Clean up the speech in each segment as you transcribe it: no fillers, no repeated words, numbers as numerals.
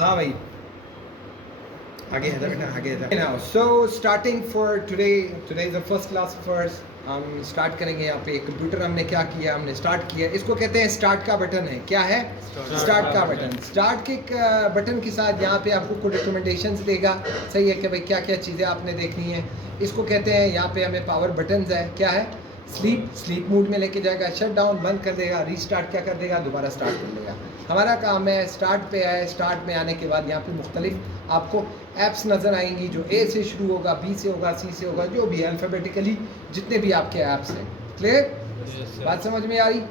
हाँ भाई आगे है बेटा आगे है now so starting for today is the first class of ours हम स्टार्ट करेंगे यहाँ पे कंप्यूटर हमने क्या किया हमने स्टार्ट किया इसको कहते हैं स्टार्ट का बटन है क्या है स्टार्ट का बटन स्टार्ट के बटन के साथ यहाँ पे आपको कुछ रिकमेंडेशंस देगा सही है कि भाई क्या क्या चीज़ें आपने देखनी है इसको कहते हैं यहाँ पे हमें पावर बटन्स है क्या है स्लीप मूड में लेके जाएगा शट डाउन बंद कर देगा रीस्टार्ट क्या कर देगा दोबारा स्टार्ट कर देगा हमारा काम है स्टार्ट पे आए स्टार्ट में आने के बाद यहाँ पे मुख्तलिफ आपको ऐप्स नज़र आएंगी जो ए से शुरू होगा बी से होगा सी से होगा जो भी अल्फ़ाबेटिकली जितने भी आपके ऐप्स हैं क्लियर बात समझ में आ रही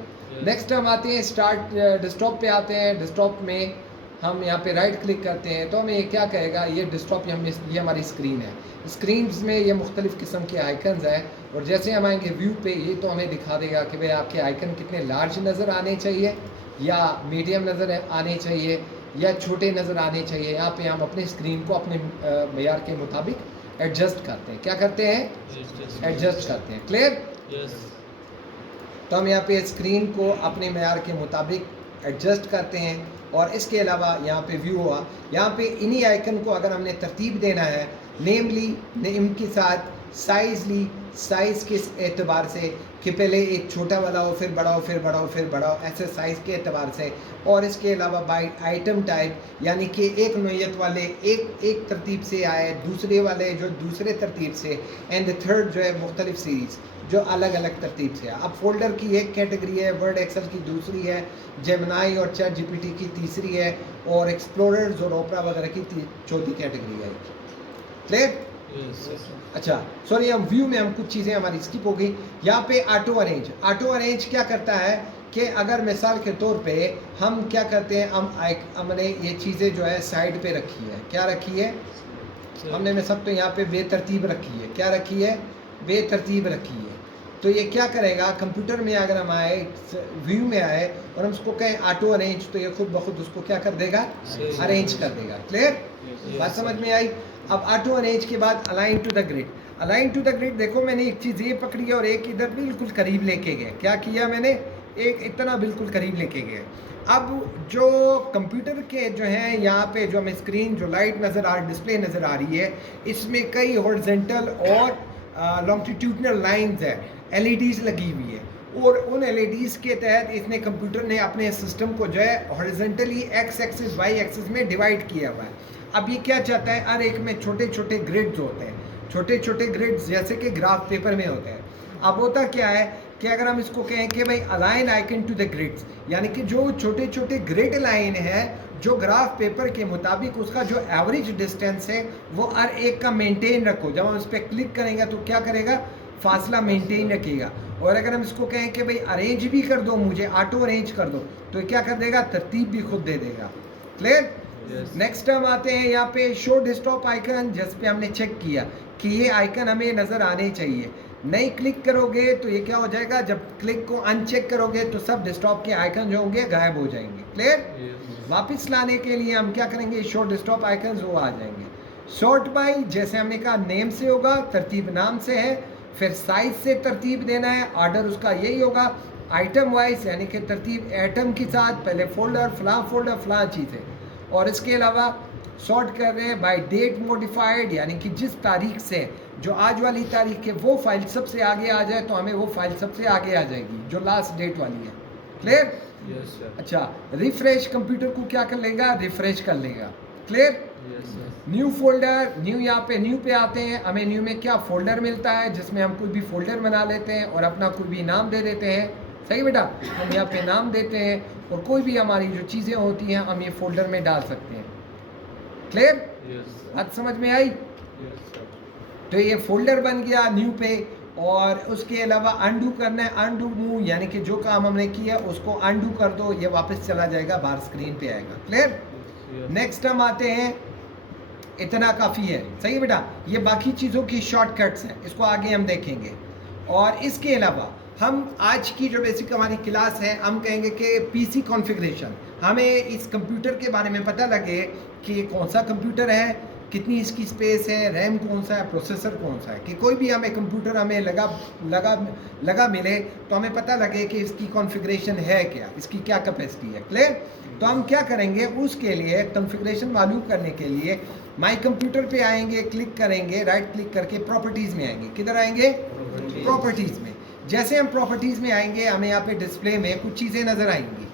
नेक्स्ट हम आते हैं स्टार्ट डेस्कटॉप पे आते हैं डेस्कटॉप में हम यहाँ पे राइट क्लिक करते हैं तो हमें ये क्या कहेगा ये डेस्कटॉप ये हमारी स्क्रीन है स्क्रीन में ये मुख्तलिफ़ किस्म के आइकन्स हैं और जैसे हम आएंगे व्यू पे ये तो हमें दिखा देगा कि भाई आपके आइकन कितने लार्ज नज़र आने चाहिए या मीडियम नज़र आने चाहिए या छोटे नज़र आने चाहिए यहाँ पे हम अपने स्क्रीन को अपने मेयार के मुताबिक एडजस्ट करते हैं क्या करते हैं एडजस्ट करते हैं क्लियर तो हम यहाँ पे स्क्रीन को अपने मेयार के मुताबिक एडजस्ट करते हैं और इसके अलावा यहाँ पे व्यू हुआ यहाँ पे इन्हीं आइकन को अगर हमने तरतीब देना है नेमली नेम के साथ साइज़ के एतबार से कि पहले एक छोटा वाला हो फिर बड़ा हो फिर बड़ा हो फिर बड़ा हो ऐसे साइज़ के एतबार से और इसके अलावा बाय आइटम टाइप यानी कि एक नोयत वाले एक तरतीब से आए दूसरे वाले जो दूसरे तरतीब से एंड थर्ड जो है मुख्तलिफ सीरीज़ जो अलग अलग तरतीब से अब फोल्डर की एक कैटेगरी है वर्ड एक्सेल की दूसरी है जेमिनाई और चैट जीपीटी की तीसरी है और एक्सप्लोरर्स और ओपरा वगैरह की चौथी कैटेगरी है क्लियर अच्छा सॉरी हम व्यू में हम कुछ चीज़ें हमारी स्किप हो गई यहाँ पे ऑटो अरेंज क्या करता है कि अगर मिसाल के तौर पे हम क्या करते हैं हमने ये चीज़ें जो है साइड पे रखी है क्या रखी है हमने मैं सब तो यहाँ पे बेतरतीब रखी है क्या रखी है बेतरतीब रखी है तो ये क्या करेगा कंप्यूटर में अगर हम आए व्यू में आए और हम उसको कहें ऑटो अरेंज तो ये खुद ब खुद उसको क्या कर देगा अरेंज कर देगा क्लियर बात समझ में आई अब ऑटो अरेंज के बाद अलाइन टू द ग्रिड देखो मैंने एक चीज़ ये पकड़ी है और एक इधर बिल्कुल करीब लेके गए क्या किया मैंने एक इतना बिल्कुल करीब लेके गए अब जो कंप्यूटर के जो हैं यहाँ पे जो हमें स्क्रीन जो लाइट डिस्प्ले नज़र आ रही है इसमें कई हॉरिजॉन्टल और लॉन्गिट्यूडनल लाइंस है एलईडीज़ लगी हुई है और उन एलईडीज़ के तहत इसने कंप्यूटर ने अपने सिस्टम को जो है horizontally X axis Y axis में डिवाइड किया हुआ है अब ये क्या चाहता है हर एक में छोटे छोटे ग्रिड्स होते हैं छोटे छोटे ग्रिड्स जैसे कि ग्राफ पेपर में होते हैं अब होता क्या है कि अगर हम इसको कहें कि भाई align icon to the grids यानी कि जो छोटे छोटे ग्रिड लाइन है जो ग्राफ पेपर के मुताबिक उसका जो एवरेज डिस्टेंस है वो हर एक का मेंटेन रखो जब हम इस पर क्लिक करेंगे तो क्या करेगा फासला मेंटेन रखेगा और अगर हम इसको कहें कि भाई अरेंज भी कर दो मुझे ऑटो अरेंज कर दो तो क्या कर देगा तरतीब भी खुद दे देगा क्लियर नेक्स्ट हम आते हैं यहाँ पे शो डेस्कटॉप आइकन जिस पे हमने चेक किया कि ये आइकन हमें नज़र आने चाहिए नहीं क्लिक करोगे तो ये क्या हो जाएगा जब क्लिक को अनचेक करोगे तो सब डेस्कटॉप के आइकन जो होंगे गायब हो जाएंगे क्लियर वापस लाने के लिए हम क्या करेंगे शो डेस्कटॉप आइकन वो आ जाएंगे शॉर्ट बाय जैसे हमने कहा नेम से होगा तरतीब नाम से है फिर साइज से तरतीब देना है ऑर्डर उसका यही होगा आइटम वाइज यानी कि तरतीब एटम के साथ पहले फोल्डर फलां चीज़ें और इसके अलावा शॉर्ट कर रहे हैं बाय डेट मॉडिफाइड यानी कि जिस तारीख से जो आज वाली तारीख है वो फाइल सबसे आगे आ जाए तो हमें वो फाइल सबसे आगे आ जाएगी जो लास्ट डेट वाली है क्लियर अच्छा रिफ्रेश कंप्यूटर को क्या कर लेगा रिफ्रेश कर लेगा क्लियर न्यू फोल्डर यहाँ पे न्यू पे आते हैं हमें न्यू में क्या फोल्डर मिलता है जिसमें हम कोई भी फोल्डर बना लेते हैं और अपना कोई भी नाम दे देते हैं सही बेटा हम यहाँ पे नाम देते हैं और कोई भी हमारी जो चीज़ें होती हैं हम ये फोल्डर में डाल सकते हैं क्लियर बात समझ में आई तो ये फोल्डर बन गया न्यू पे और उसके अलावा अंडू करना है अंडू मूव यानी कि जो काम हमने किया उसको अंडू कर दो ये वापस चला जाएगा बाहर स्क्रीन पे आएगा क्लियर नेक्स्ट हम आते हैं इतना काफ़ी है सही है बेटा ये बाकी चीज़ों की शॉर्टकट्स हैं इसको आगे हम देखेंगे और इसके अलावा हम आज की जो बेसिक हमारी क्लास है हम कहेंगे कि पीसी कॉन्फ़िगरेशन हमें इस कंप्यूटर के बारे में पता लगे कि ये कौन सा कंप्यूटर है कितनी इसकी स्पेस है, रैम कौन सा है, प्रोसेसर कौन सा है, कि कोई भी हमें कंप्यूटर हमें लगा मिले तो हमें पता लगे कि इसकी कॉन्फ़िगरेशन है क्या, इसकी क्या कैपेसिटी है। क्लियर? तो हम क्या करेंगे, उसके लिए कॉन्फ़िगरेशन मालूम करने के लिए माई कंप्यूटर पे आएंगे, क्लिक करेंगे, राइट क्लिक करके प्रॉपर्टीज़ में आएंगे। किधर आएंगे? प्रॉपर्टीज़ में। जैसे हम प्रॉपर्टीज़ में आएंगे, हमें यहाँ पे डिस्प्ले में कुछ चीज़ें नज़र आएंगी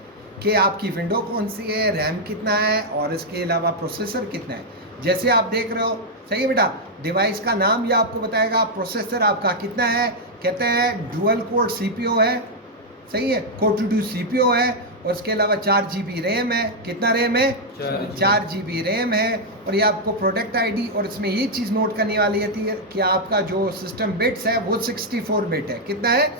कि आपकी विंडो कौन सी है, रैम कितना है और इसके अलावा प्रोसेसर कितना है। जैसे आप देख रहे हो, सही है बेटा, डिवाइस का नाम ये आपको बताएगा, प्रोसेसर आपका कितना है, कहते हैं डुअल कोर सीपीयू है, सही है, कोर टू सीपीयू है, और उसके अलावा 4 GB रैम है। कितना रैम है? 4 GB रैम है। और ये आपको प्रोडक्ट आईडी, और इसमें ये चीज़ नोट करने वाली है कि आपका जो सिस्टम बिट्स है वो 64 बिट है। कितना है?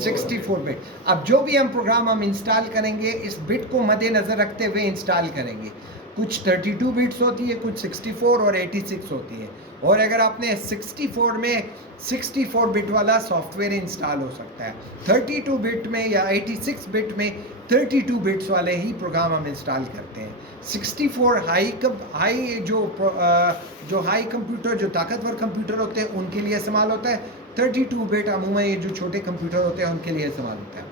64 बिट। अब जो भी हम प्रोग्राम हम इंस्टॉल करेंगे, इस बिट को मद्देनज़र रखते हुए इंस्टॉल करेंगे। कुछ 32 बिट्स होती है, कुछ 64 और 86 होती है। और अगर आपने 64 में 64 बिट वाला सॉफ्टवेयर इंस्टॉल हो सकता है, 32 बिट में या 86 बिट में 32 बिट्स वाले ही प्रोग्राम हम इंस्टॉल करते हैं। 64 जो हाई कंप्यूटर, जो ताकतवर कंप्यूटर होते हैं उनके लिए इस्तेमाल होता है। 32 बिट अमूमन ये जो छोटे कंप्यूटर होते हैं उनके लिए इस्तेमाल होता है।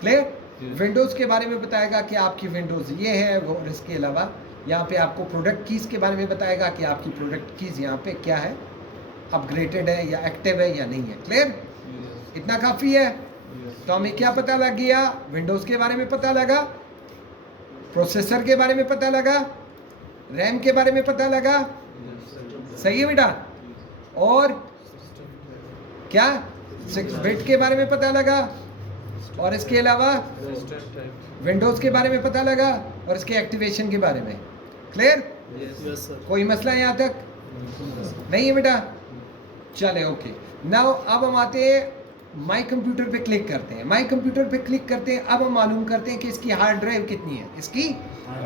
क्लियर? विंडोज़ के बारे में बताएगा कि आपकी विंडोज़ ये है, और इसके अलावा यहाँ पे आपको प्रोडक्ट कीज़ के बारे में बताएगा कि आपकी प्रोडक्ट कीज़ यहाँ पे क्या है, अपग्रेडेड है या एक्टिव है या नहीं है। क्लियर? इतना काफ़ी है। तो हमें क्या पता लग गया? विंडोज़ के बारे में पता लगा, प्रोसेसर के बारे में पता लगा, रैम के बारे में पता लगा, सही है बेटा, और क्या 6 बिट के बारे में पता लगा, और इसके अलावा विंडोज़ के बारे में पता लगा, और इसके एक्टिवेशन के बारे में। क्लियर? कोई मसला यहाँ तक नहीं है बेटा? चले, ओके। नाउ अब हम आते हैं माई कंप्यूटर पे क्लिक करते हैं। माई कंप्यूटर पे क्लिक करते हैं, अब हम मालूम करते हैं कि इसकी हार्ड ड्राइव कितनी है। इसकी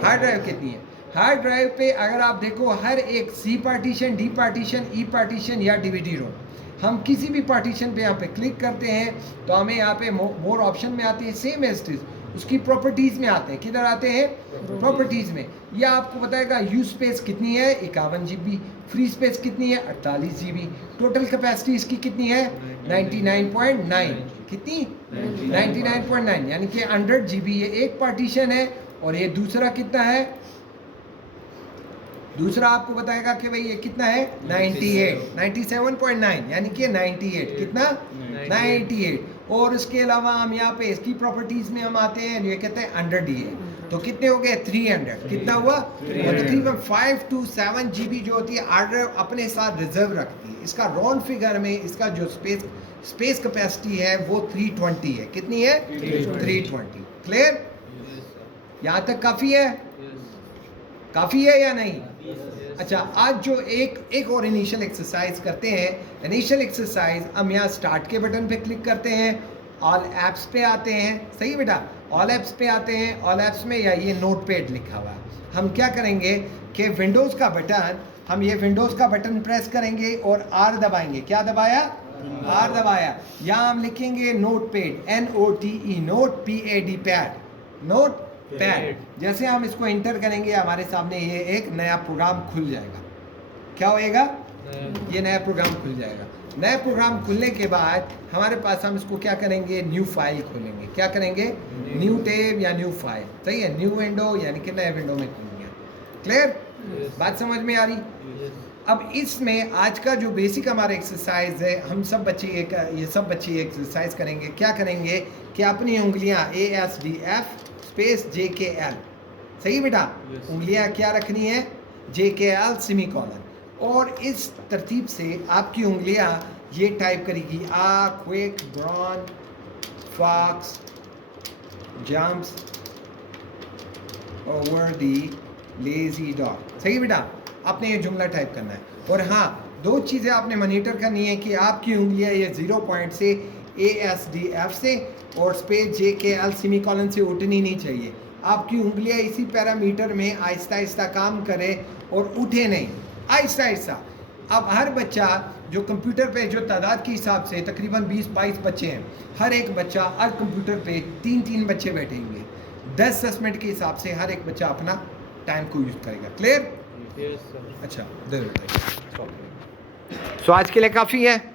हार्ड ड्राइव कितनी है? हार्ड ड्राइव पे अगर आप देखो, हर एक सी पार्टीशन, डी पार्टीशन, ई पार्टीशन या डीवीडी रोम, हम किसी भी पार्टीशन पे यहाँ पे क्लिक करते हैं तो हमें यहाँ पे मोर ऑप्शन में आते हैं, सेम एज इट इज उसकी प्रॉपर्टीज़ में आते हैं। किधर आते हैं? प्रॉपर्टीज़ में। यह आपको बताएगा यूज स्पेस कितनी है, 51 GB, फ्री स्पेस कितनी है, 48 GB, टोटल कैपेसिटी इसकी कितनी है, 99.9। कितनी? 99.9, यानी कि 100 GB ये एक पार्टीशन है, और ये दूसरा कितना है, दूसरा आपको बताएगा कि भाई ये कितना है, 97.9, यानी कि 98। कितना? 98। और इसके अलावा हम यहाँ पे इसकी प्रॉपर्टीज में हम आते हैं, ये कहते हैं 100 है, तो कितने हो गए, 300। कितना हुआ? तकरीबन 5 to 7 GB जो होती है हार्ड ड्राइव अपने साथ रिजर्व रखती है। इसका राउंड फिगर में इसका जो स्पेस कैपेसिटी है वो 320 है। कितनी है? 320। क्लियर? यहाँ तक काफ़ी है? काफ़ी है या नहीं? अच्छा, आज जो एक और इनिशियल एक्सरसाइज करते हैं। इनिशियल एक्सरसाइज हम यहाँ स्टार्ट के बटन पे क्लिक करते हैं, ऑल एप्स पे आते हैं, सही बेटा, ऑल एप्स पे आते हैं। ऑल एप्स में या ये नोटपैड लिखा हुआ है, हम क्या करेंगे कि विंडोज़ का बटन, हम ये विंडोज़ का बटन प्रेस करेंगे और आर दबाएंगे। क्या दबाया? आर दबाया। यहाँ हम लिखेंगे notepad, NOTE, note PAD, pad, note pad. जैसे हम इसको इंटर करेंगे हमारे सामने ये एक नया प्रोग्राम खुल जाएगा। क्या होएगा? ये नया प्रोग्राम खुल जाएगा। नया प्रोग्राम खुलने के बाद हमारे पास हम इसको क्या करेंगे, न्यू फाइल खोलेंगे। क्या करेंगे? न्यू टैब या न्यू फाइल, सही है, न्यू विंडो यानी कि नए विंडो में खुलेंगे। क्लियर? बात समझ में आ रही? अब इसमें आज का जो बेसिक हमारा एक्सरसाइज है, हम सब बच्चे ये सब बच्चे एक्सरसाइज करेंगे। क्या करेंगे कि अपनी उंगलियां ASDF स्पेस JKL, सही बेटा, उंगलियां क्या रखनी है, JKL सेमीकोलन, और इस तरतीब से आपकी उंगलियां ये टाइप करेगी, a quick brown fox jumps over the lazy dog. सही बेटा, आपने ये जुमला टाइप करना है। और हाँ, दो चीज़ें आपने मॉनिटर करनी है कि आपकी उंगलियां ये 0 पॉइंट से ASDF से और स्पेस JKL सेमीकोलन से उठनी नहीं चाहिए। आपकी उंगलियां इसी पैरामीटर में आहिस्ता आहिस्ता काम करे और उठे नहीं, आहिस्ता आहिस्ता। अब हर बच्चा जो कंप्यूटर पे, जो तादाद के हिसाब से तकरीबन 20-22 बच्चे हैं, हर एक बच्चा हर कंप्यूटर पे 3-3 बच्चे बैठेंगे। 10 मिनट के हिसाब से हर एक बच्चा अपना टाइम को यूज़ करेगा। क्लियर? अच्छा दे दो। सो आज के लिए काफ़ी है।